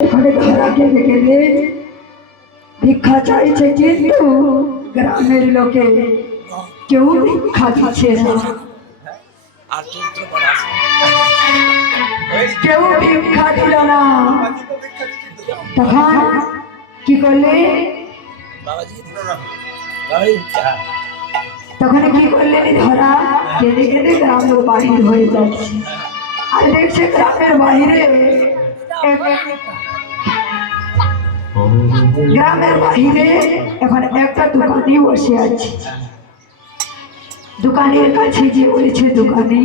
এখানে ধরাকে গেলে ভিক্ষা চাইছে, কিন্তু গ্রামের লোকে কেউ ভিক্ষা দিচ্ছে না, কেউ ভিক্ষা দিল না। তখন কি করলে, তখন কি করলেন, ধরা কেঁদে কেঁদে গ্রামের বাহির হয়ে যাচ্ছে। আর দেখছে গ্রামের বাহিরে গ্রামের বাহিরে এখন একটা দোকানে বসে আছে। দোকানের কাছে গিয়ে বলেছে, দোকানি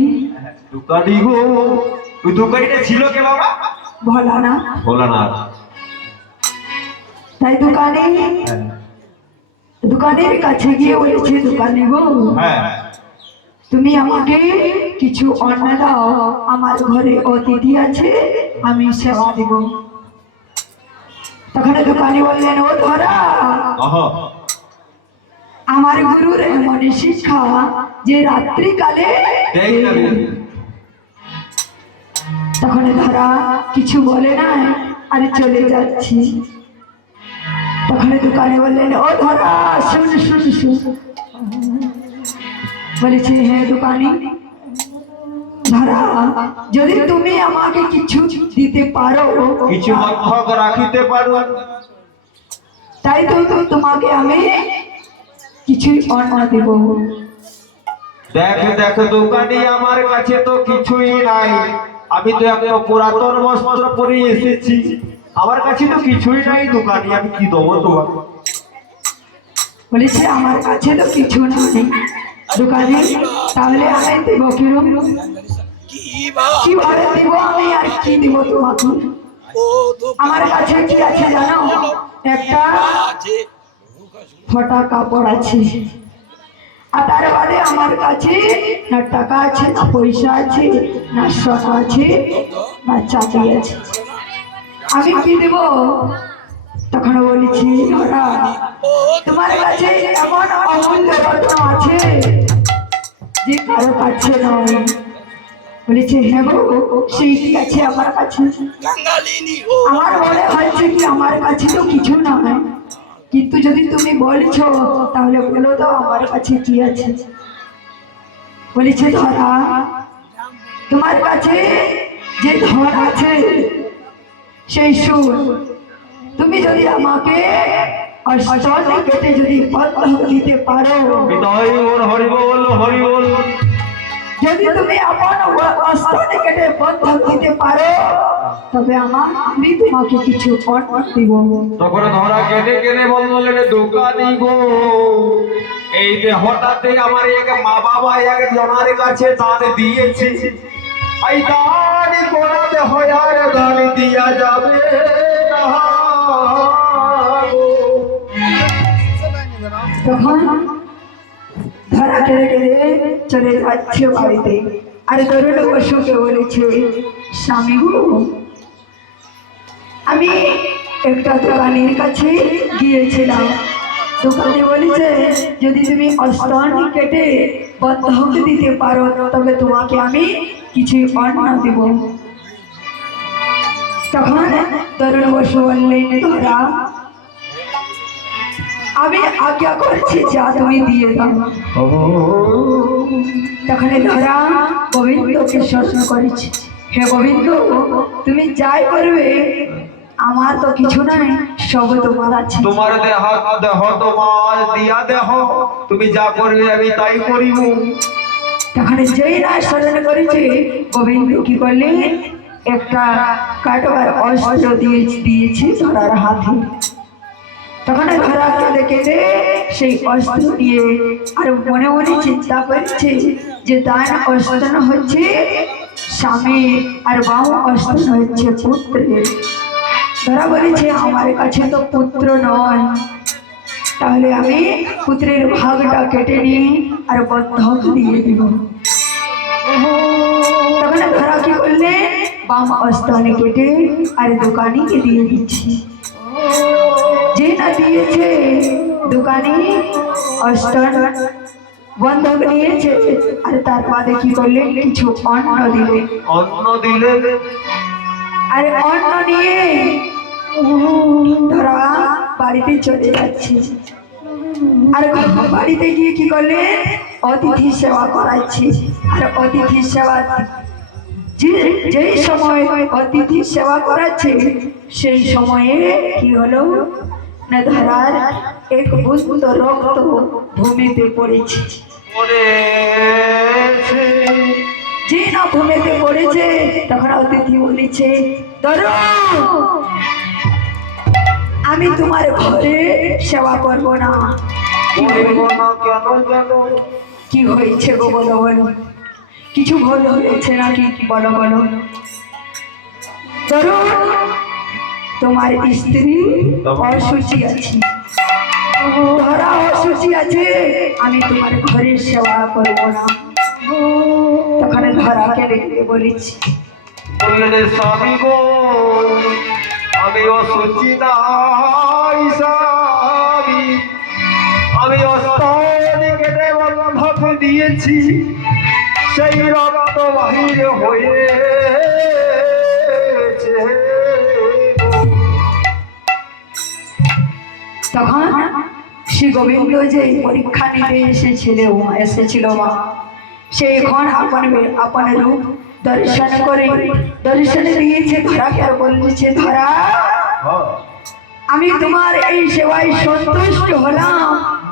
দোকানি গো, ওই দোকানিটা ছিল কে বাবা? ভোলানাথ। ভোলানাথ। তাই দোকানের কাছে গিয়ে বলেছে, দোকানি গো, তুমি আমাকে কিছু অন্ন দাও, আমার ঘরে অতিথি আছে, আমি সেবা দেব। তখন দোকানি বললেন, ও ধরা, আমার গুরুর এমন শিক্ষা যে রাত্রিকালে। তখন ধরা কিছু বলে না, আরে চলে যাচ্ছি। তখন দোকানে বললেন, ও ধরা, শুন শুন শুন। বলেছে, হ্যাঁ দোকানি। ধরা, যদি তুমি আমাকে কিছু দিতে পারো, কিছু মধ্যক রাখিতে পারো, তাই তো তোমাকে আমি কিছু অন্ন দেব। দেখো দেখো দোকানি, আমার কাছে তো কিছুই নাই, আমি তো একটা পুরাতন বস্ত্র পরে এসেছি, আমার কাছে তো কিছুই নাই দোকানি, আমি কি দেবো তোমার? বলেছে, আমার কাছে তো কিছু নাই দোকানি, তাহলে আমি দেব কিরম, কিভাবে দিব আমি, আর কি দিব তোমাকে? আমার কাছে কি আছে জানো? একটা ফটা কাপড় আছে, আর তার বাদে আমার কাছে না টাকা আছে, না পয়সা আছে, না সোনা আছে, না চাকরি আছে, আমি কি দেব? তখন বলেছি, ধরা, তোমার কাছে এমন অমূল্য রত্ন আছে যে কারো কাছে নয়। বলেছে, হ্যাঁ গো, সেইটি আছে আমার কাছে। আমার মনে হচ্ছে কি আমার কাছে তো কিছু নয়, কিন্তু যদি তুমি বলছো তাহলে বলো তো আমার কাছে কি আছে। বলেছে, ধরা, তোমার কাছে যে ধন আছে সেই সুর, তুমি যদি আমাকে অষ্টনে কেটে যদি বন্ধ দিতে পারো, যদি তুমি আমার অষ্টনে কেটে বন্ধ দিতে পারো, তবে আমি তোমাকে কিছু অন্ন দিব। তখন ধরা কেঁদে কেঁদে বললেন, দোকানি গো, এই যে হঠাৎ আমার এক মা বাবা একজনের কাছে দান দিয়েছি, এই দান কোনাতে হয় আর দান দিয়া যাবে না গো। তখন ধরা কেঁদে কেঁদে চলে যাচ্ছে বাড়িতে। আর তরুণ বসুকে বলেছে, স্বামী গো, আমি একটা দোকানের কাছে গিয়েছিলাম, দোকানে বলেছে যদি তুমি অষ্টন কেটে বন্ধক দিতে পারো, তবে তোমাকে আমি কিছু অন্ন দেব। তখন তরুণ বসু বললেন, ধরা, আমি আজ্ঞা করছি, যা তুমি দিয়ে দাও। তখন ধরা গোবিন্দকে প্রশ্ন করেছে, হে গোবিন্দ, তুমি যাই করবে, আমার তো কিছু নাই, সব তোমার আছে। তোমার দেহ দেহ তোমার দিয়া দেহ, তুমি যা করবে আমি তাই করিব। তখন যেই না স্মরণ করেছে, গোবিন্দ কি করলে, একটা কাটবার অস্ত্র দিয়েছে ধরার হাতে। তখন ধরা কেঁদে কেঁদে সেই অস্ত্র দিয়ে আর মনে মনে চিন্তা করছে যে ডান অস্ত্র হচ্ছে স্বামী আর বাম অস্ত্র হচ্ছে পুত্রের। ধরা বলেছে, আমার কাছে তো পুত্র নয়, তাহলে আমি পুত্রের ভাগটা কেটে নিয়ে আর বন্ধক দিয়ে দিব। তখন ধরা কি করলে, বাম অস্ত্র কেটে আর দোকানিকে দিয়ে দিচ্ছি। যে না দিয়েছে দোকানি অস্ত্র বন্ধক নিয়েছে, আর তার বাদে কি করলে, কিছু অন্ন দিলে। অন্ন দিলে আর অন্ন নিয়ে বাড়িতে চলে যাচ্ছি। আর বাড়িতে গিয়ে কি করলে অতিথি সেবা করাচ্ছি। আর অতিথি সেবা যেই সময় অতিথি সেবা করাচ্ছে সেই সময়ে কি হলো না ধারার এক বুন্দ রক্ত ভূমিতে পড়েছে। যে না ভূমিতে পড়েছে তখন অতিথি বলেছে, ধরো আমি তোমার ঘরে সেবা করব না। কি হয়েছে গো বলো বলো, কিছু ভুল হয়েছে নাকি বলো বলো। ধরো তোমার স্ত্রী অসুচি আছে, ধরা অসুচি আছে, আমি তোমার ঘরের সেবা করব না। তখন ধরাকে দেখতে বলেছি, বললেন স্বামী গো আমি অসুচি নাই স্বামী, আমি অস্তানি কেটে বন্ধক দিয়েছি, সেই রক্ত বাহির হয়েছে। তখন শ্রী গোবিন্দ যে পরীক্ষা নিতে এসেছিল মা, সে এখন আপন রূপ দর্শন করে দর্শন দিয়েছে ধরাকে। আর বলছে, ধরা আমি তোমার এই সেবায় সন্তুষ্ট হলাম,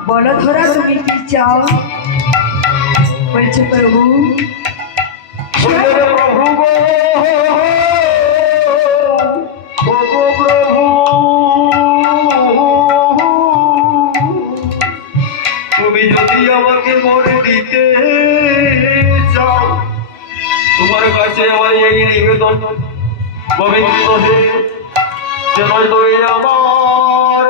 বলো ধরা তুমি কি চাও। বলছে, প্রভু প্রভু গো প্রভু, তুমি যদি আমাকে মরে দিতে চাও, তোমার কাছে আমার এই নিবেদন গোবিন্দ হে, যেন তুই আমার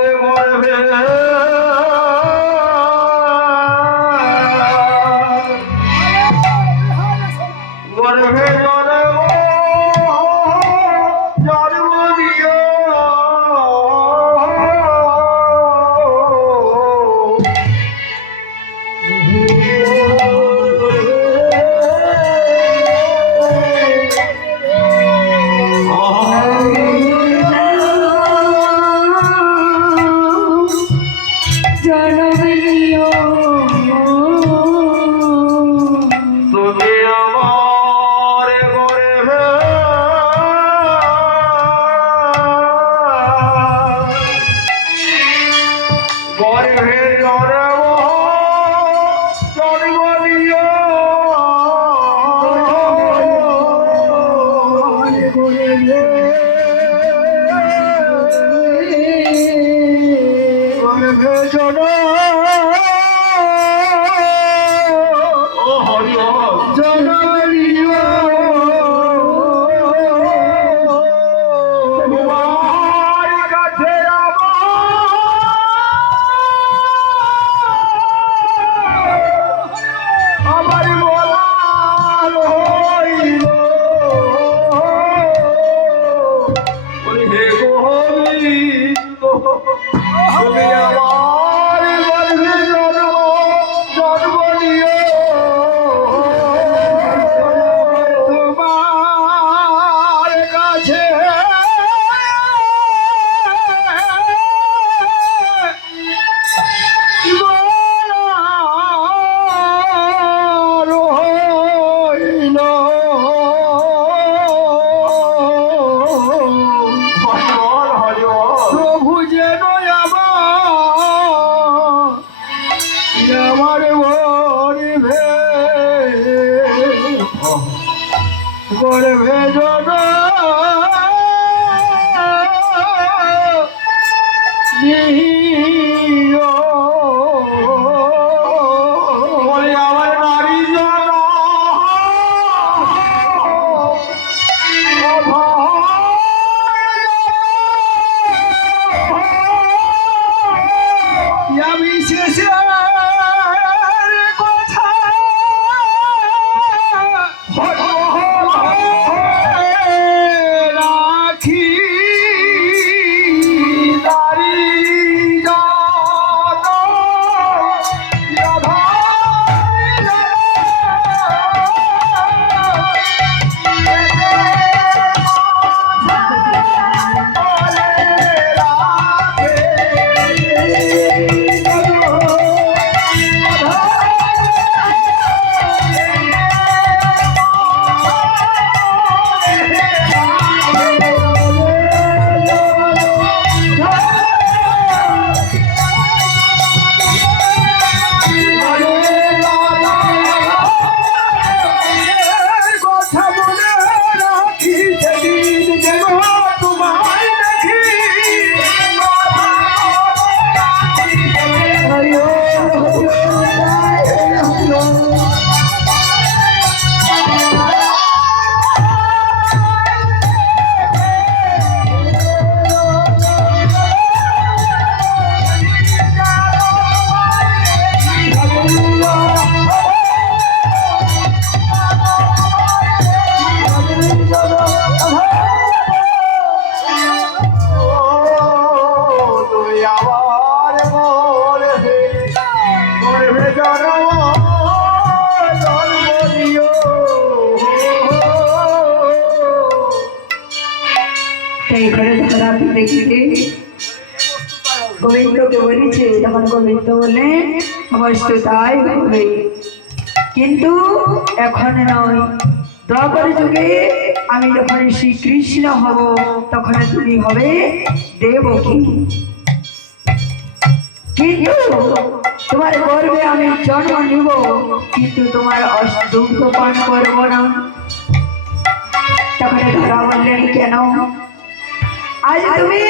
গর্ভে গর্ভে জন্ম দিও। তুমি আমার গর্ভে গর্ভে জন্ম দিও। গর্ভে জন্ম প্রভু যেন আমার রাতে দেখতে গোবিন্দকে বলেছে, তখন গোবিন্দ বলে অবশ্য তাই হবে, কিন্তু এখন নয়, দ্বাপর যুগে আমি যখন শ্রীকৃষ্ণ হব তখন তুমি হবে দেবকী, কিন্তু তোমার গর্ভে আমি জন্ম নিব, কিন্তু তোমার দুগ্ধ পান করব না। তখন ধরা বললেন, কেন? আজ তুমি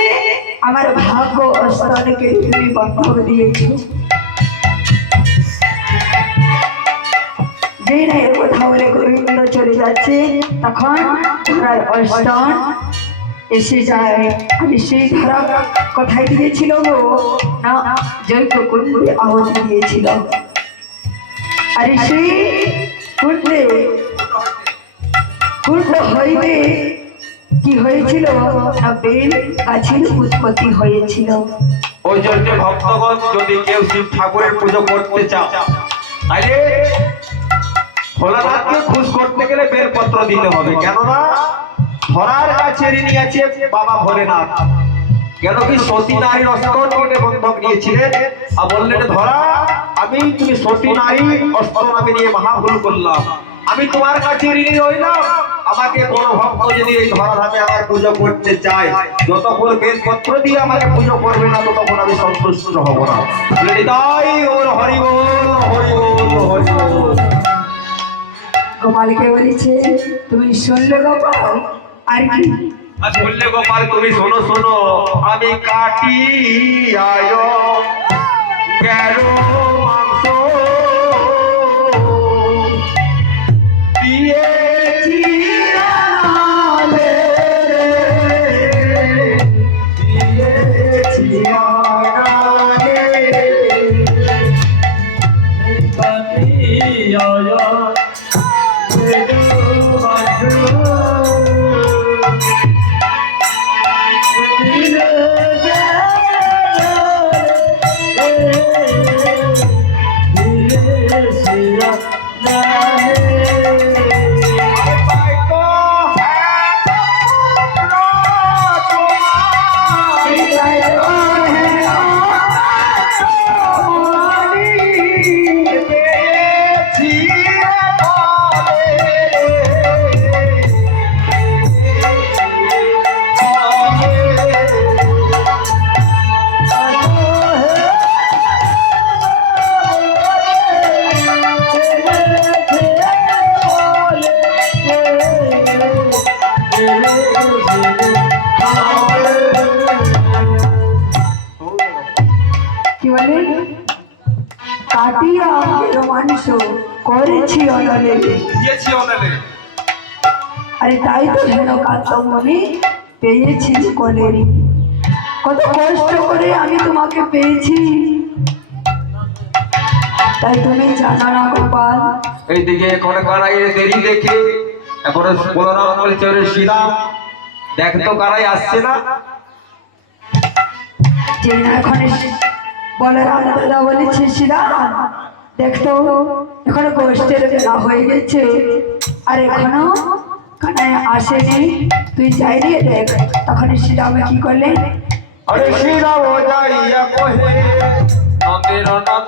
আমার ভাগ্য স্তনকে তুমি বন্ধক দিয়েছ। যেই না এর কথা বলে গোবিন্দ চলে যাচ্ছে, তখন ধরার স্তন এসে যায়। আমি সেই ধরা কোথায় দিয়েছিল গো? না, যজ্ঞ কুণ্ডে আহুতি দিয়েছিল। আর সেই কুণ্ড হইতে কি হয়েছিল? না, বেল গাছের উৎপত্তি হয়েছিল। ওই জন্য ভক্তগণ যদি কেউ শিব ঠাকুরের পুজো করতে চাও, তাহলে ভোলানাথকে খুশ করতে গেলে বেলপত্র দিতে হবে। কেননা ধরার কাছে ঋণী আছে বাবা ভোলেনাথ। কেন কি সতী নারীর অস্ত্র কেটে বন্ধক নিয়েছিলেন আর বললেন, ধরা আমি তুমি সতী নারী অস্ত্র আমি নিয়ে মহাভুল করলাম, আমি তোমার কাছে ঋণী রইলাম। আমাকে কোন ভক্ত যদি এই ধরা ধামে আমার পুজো করতে চায়, যতক্ষণ বেলপত্র দিয়ে আমাকে পুজো করবে না ততক্ষণ আমি সন্তুষ্ট হব না। তাই ওর হরি বল, হরি বল, হরি বল। গোপালকে বলেছে, তুমি শুনলে গোপাল? আর কি বললে গোপাল? তুমি শোনো শোনো, আমি কাটি আয় গেল মাংস দিয়েছি রানালে, দিয়েছি রানালে, কাটি আয় কি বলে? কাটিয়া মাংস করেছি অনলে, দিয়েছি অনলে। আরে তাই তো যেন কাতমনি পেয়েছি কলের। কত কষ্ট করে আমি তোমাকে পেয়েছি, তাই তুমি জানো না গোপাল? এইদিকে এখন কারাই দেরি দেখে এখন বলরাম বলছে, ওরে শ্রীরাম দেখ তো কারাই আসছে না। যে না এখন বলরাম দাদা বলেছে, শ্রীরাম দেখতো এখনো গোষ্ঠের বেলা হয়ে গেছে, আর এখনো কানায় আসেনি, তুই যাই রে দেখ। তখন শ্রীরাম কি করলেন? আরে শ্রীরাম যাইয়া কহে নন্দের নন্দন,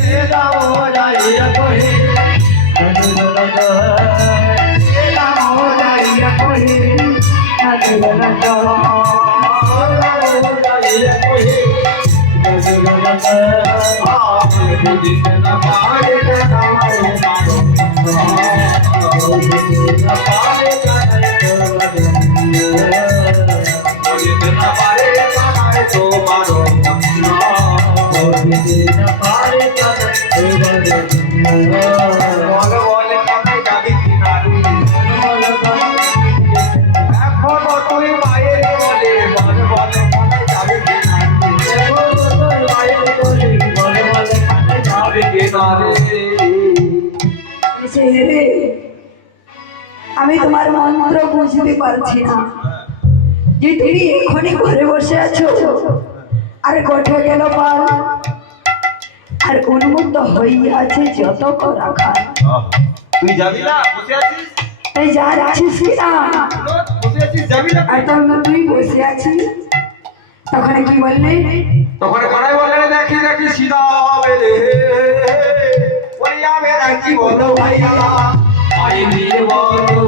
শ্রীরাম যাইয়া কহে শ্রীরাম যাইয়া কহে নন্দের নন্দন, আমি তোমার মন্ত্র বুঝতে পারছি না, যে তুমি এখনই ঘরে বসে আছো আর গোঠে গেল পাল, আর উন্মুক্ত হইয়া আছে যত রাখা। তুই যাবি না? বসে আছিস? এই যা যাচ্ছিস না বসে আছিস, যাবি না? আর তখন তুই বসে আছিস তখন কি বললি? তখন কানাই বলে দেখি দেখি সীতা বেরে বলিয়া মেরা কি বলো ভাইয়া আই দিয়ে বলো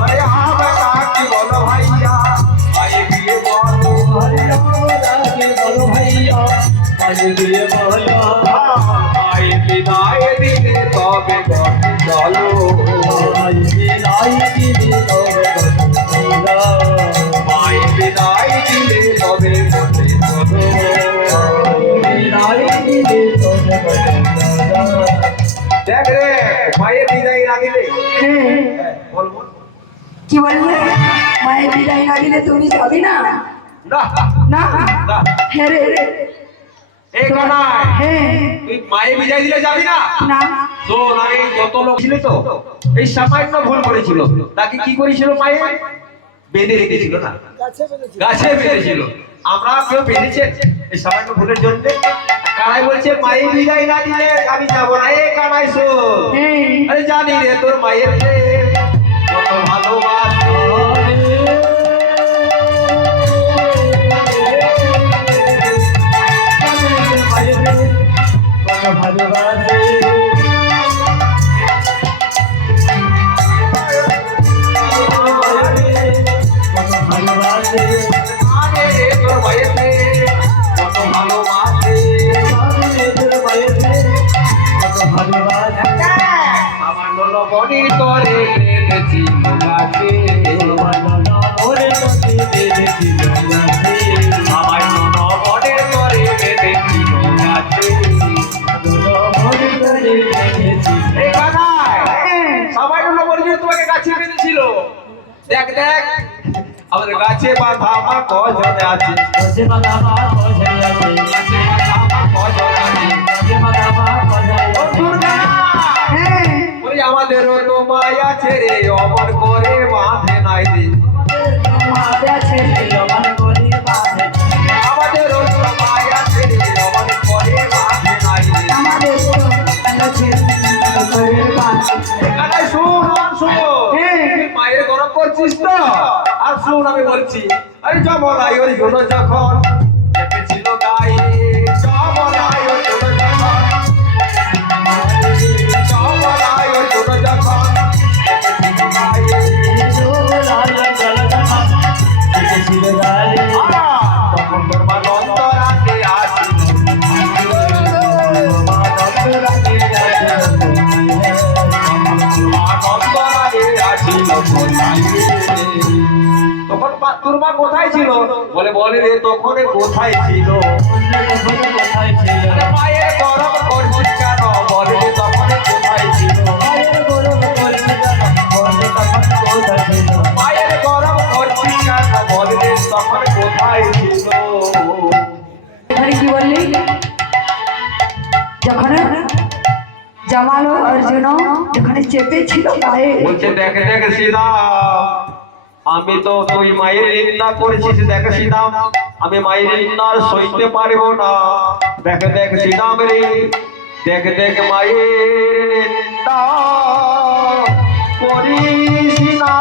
আরে আমরা কি বলো ভাইয়া আই দিয়ে বলো আই বিদায় দিতে তবে চলো আই বিদায় দিলে তবে চলো দেখ রে মায়ের বিদায় না দিলে হ্যাঁ, বলবো কি বললে? মায়ের বিদায় না দিলে তুমি যাবি না? না না না হ্যাঁ রে এই কানাই হ্যাঁ তুই মায়ের বিদায় দিলে যাবি না না শোন আগে যত লোক ছিল তো এই সামান্য ভুল করেছিল তাকে কি করেছিল মায়ে বেঁধে রেখেছিল না গাছে বেঁধেছিল আমরা কেউ বেঁধেছে এই সামান্য ভুলের জন্য কানাই বলছে মায়ের বিদায় না দিলে আমি যাবো না এ কানাই শোন হ্যাঁ আরে জানি রে তোর মায়ের প্রেম কত ভালোবাসে আরে রে তোর মায়ের প্রেম কত ভালোবাসে আমার নলবনির করে বেঁধেছিল গাছে আমার নলবনের করে বেঁধেছিল গাছে এই কানাই সবাই নলবনির জন্য তোমাকে গাছে বেঁধেছিল দেখ দেখ আমাদের গাছে বাঁধা আমার কজনে আছে গাছে বাঁধা আমার কজনে আছে ও দুর্গা হ্যাঁ ওই আমাদেরও তো মায়া ছেড়ে অমর করে বাঁধে নাই রে মায়া ছেড়ে আমাদেরও তো মায়া ছেড়ে অমর করে বাঁধে নাই রে আমাদের মায়া ছেড়ে এখানে শুন শুন হ্যাঁ। তুই মায়ের গরম করছিস তো আর শুন আমি বলছি আরে জমলাই ওই জন্য যখন চেপেছিল গায়ে জমলাই ওই জন্য যখন জমলাই ওই জন্য যখন চেপেছিল গায়ে তখন তোর মা অন্তরাতে আসিল অন্তরাতে আসিল তখন তোর মা কোথায় ছিল বলে বলে রে তখন কোথায় ছিল আরে মায়ের গরম করছিস কেন বলে রে তখন কোথায় ছিল মায়ের গরম করছিস কেন বলে রে তখন কোথায় ছিল এখানে কি বললি? যখন জামাল ও অর্জুন যেখানে চেপেছিল গায়ে বলছে দেখে দেখে সীতা আমি তো তুই মায়ের নিন্দা করেছিস দেখে সীতা আমি মায়ের নিন্দা আর সইতে পারবো না দেখে দেখে সীতা রে দেখে দেখে মায়ের নিন্দা করিস না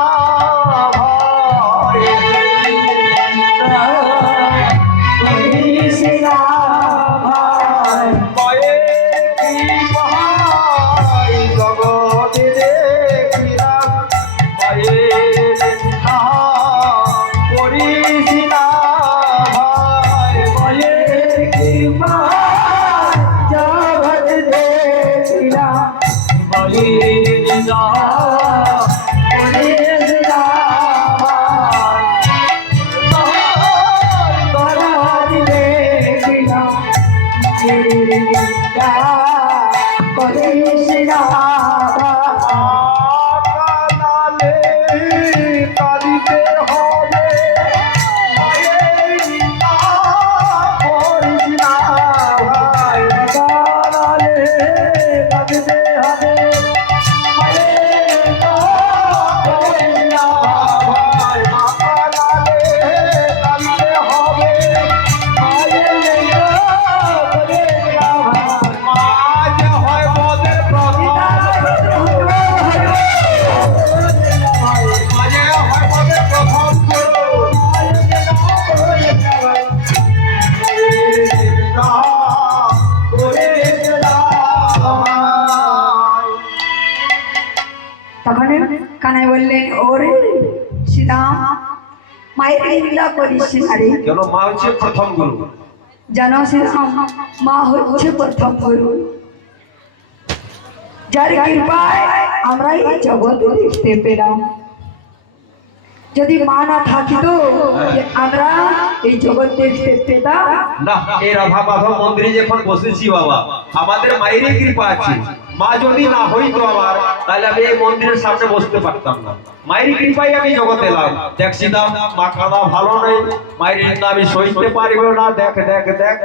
ভাই করিস না ভাই। মায়ের কৃপায় জগতে দেখিলাম মায়ের নিন্দা করিস না ভাই মায়ের কৃপায় জগৎ দেখিলাম, মায়ের কানাই বললেন ওরে শ্রীরাম মায়ের নিন্দা করিস না রে, কেন মা হচ্ছে প্রথম গুরু। জানো শ্রীরাম মা হচ্ছে প্রথম গুরু, যার কৃপায় আমরা এই জগৎ দেখতে পেলাম। যদি মা না থাকিতো আমরা এই জগৎ দেখতে পেতাম না। এই রাধা মাধব মন্দিরে যখন বসেছি বাবা, আমাদের মায়েরই কৃপা আছে। মা যদি না হইতো আমার, তাহলে আমি এই মন্দিরের সামনে বসতে পারতাম না। মায়ের কৃপায় আমি জগতে এলাম। দেখছি না মা কাদা ভালো নেই, মায়ের নিন্দা আমি সইতে পারবো না। দেখ দেখ দেখ,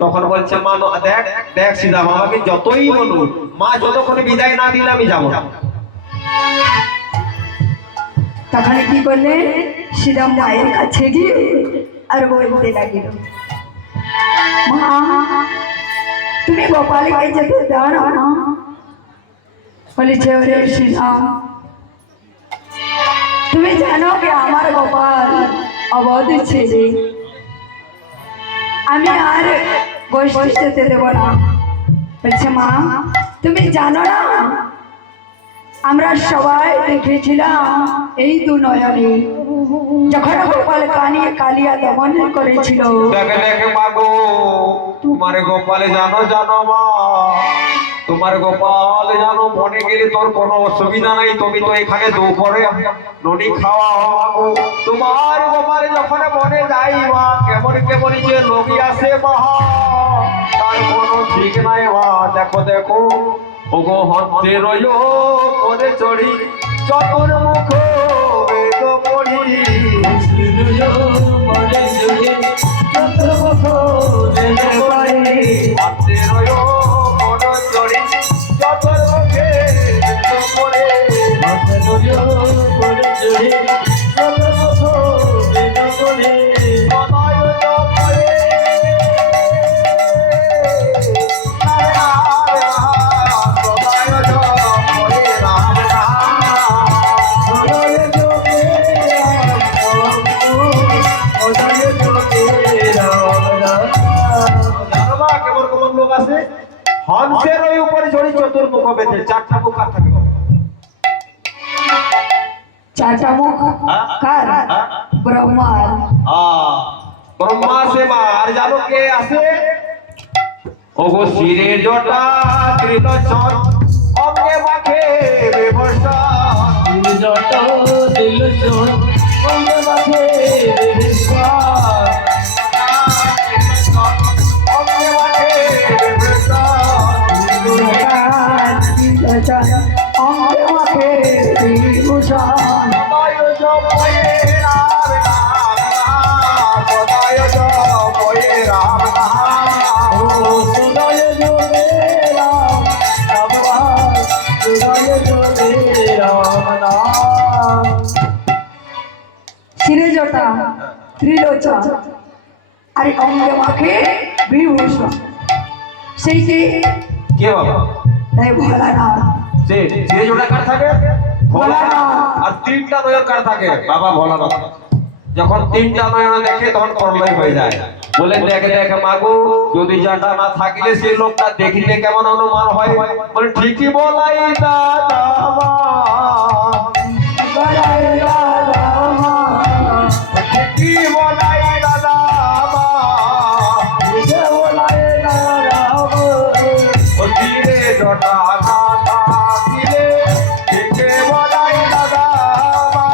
তখন বলছে মা দেখ দেখ সীতা বাবাকে যতই বলুন, মা যতক্ষণ বিদায় না দিলে আমি যাবো না। তখন কি করলে শ্রীরাম মায়ের কাছে গিয়ে আর বলতে লাগিল, মা তুমি গোপালকে যেতে দাও না। বলেছে ওরে শ্রীরাম তুমি জানো কি আমার গোপাল অবধ ছেলে, আমি আর গোষ্ঠী যেতে দেব না। বলছে মা তুমি জানো না আমরা সবাই দেখেছিলাম এই দু নয়নে যখন গোপাল কালিয়া দমন করেছিল। দেখে দেখে মা গো, তোমার গোপালে জানো জানো মা, তোমার গোপাল জানো বনে গেলে তোর কোনো অসুবিধা নাই। তুমি তো এখানে দুপুরে ননি খাওয়া গো। তোমার গোপালে যখন বনে যাই মা, কেমন কেমন যে লোকই আসে মা, তার কোনো ঠিক নাই মা। দেখো দেখো ওগো হতে রইল করে চড়ি, চতুর মুখ বেদ পড়ি, হাতে রইল করে চড়ি, চতুর মুখে বেদ পড়ে, হংসের ওই উপরে চড়ি চতুর্মুখ বেঁধে। চারটা মুখ আর থাকে চারটা মুখ কার? ব্রহ্মার। ব্রহ্মা সে মা। আর জানো কে আছে? ওগো শিরে জটা ত্রিলোচন, অঙ্গে মাখে বেবসা, শিরে জটা ত্রিলোচন, অঙ্গে মাখে বেবসা, অঙ্গে মাখে বেবসা, অঙ্গে মাখে বিভূষণ, সদায় জপয়ে রাম নাম, সদায় জপয়ে রাম নাম, সদায় জপয়ে রাম নাম, সদায় জপয়ে রাম নাম। শিরে জটা ত্রিলোচন আর অঙ্গে মাখে বিভূষণ, সেই যে কে বাবা? তাই ভোলা না যে যে জোড়া কার থাকে ভোলানাথ, আর তিনটা নয়ন কার থাকে বাবা ভোলানাথ। যখন তিনটা নয়ন দেখে তখন প্রলয় হয়ে যায়। বলে দেখে দেখে মাগো, যদি জাটা না থাকিলে সেই লোকটা দেখিলে কেমন অনুমান হয়? বলে ঠিকই বলাই দাদা মা, ঠিকই বলাই দাদা মা, ও ধীরে জটা না থাকিলে ঠিকই বলাই দাদা মা,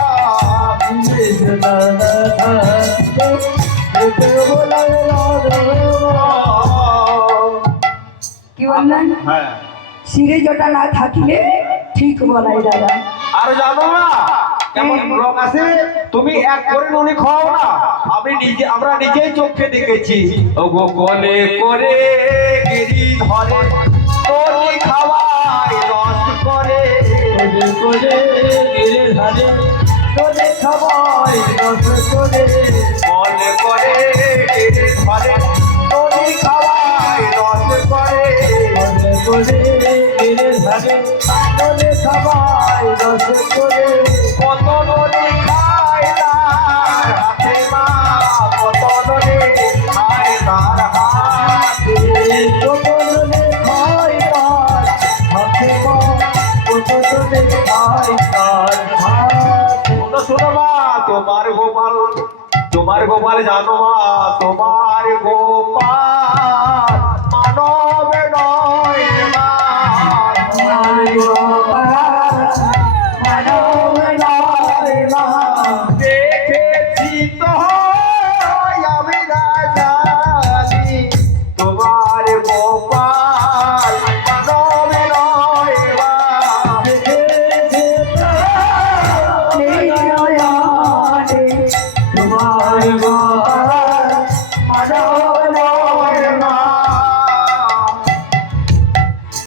কি বললেন? হ্যাঁ। শিরে জটা না থাকিলে ঠিক বলাই দাদা। আর জানো না কেমন লোক আছে? তুমি এক করে নুনি খাও না, আমরা নিজেই চোখে দেখেছি। ওগো কোলে করে গিরি ধরে, তোর খাওয়াই নষ্ট করে, কোলে করে গিরি ধরে, তোর খাওয়াই নষ্ট করে, কোলে করে গিরি ধরে, তোর খাওয়াই নষ্ট করে, কোলে করে গিরি ধরে, তোর খাওয়াই নষ্ট করে। কত নদী খায় তার হাতে মা, কত নদী খায় তার হাতে, কত নদী খায় তার হাতে মা, কত নদী খায় তার হাতে। গোপাল জানো মা তোমার গোপাল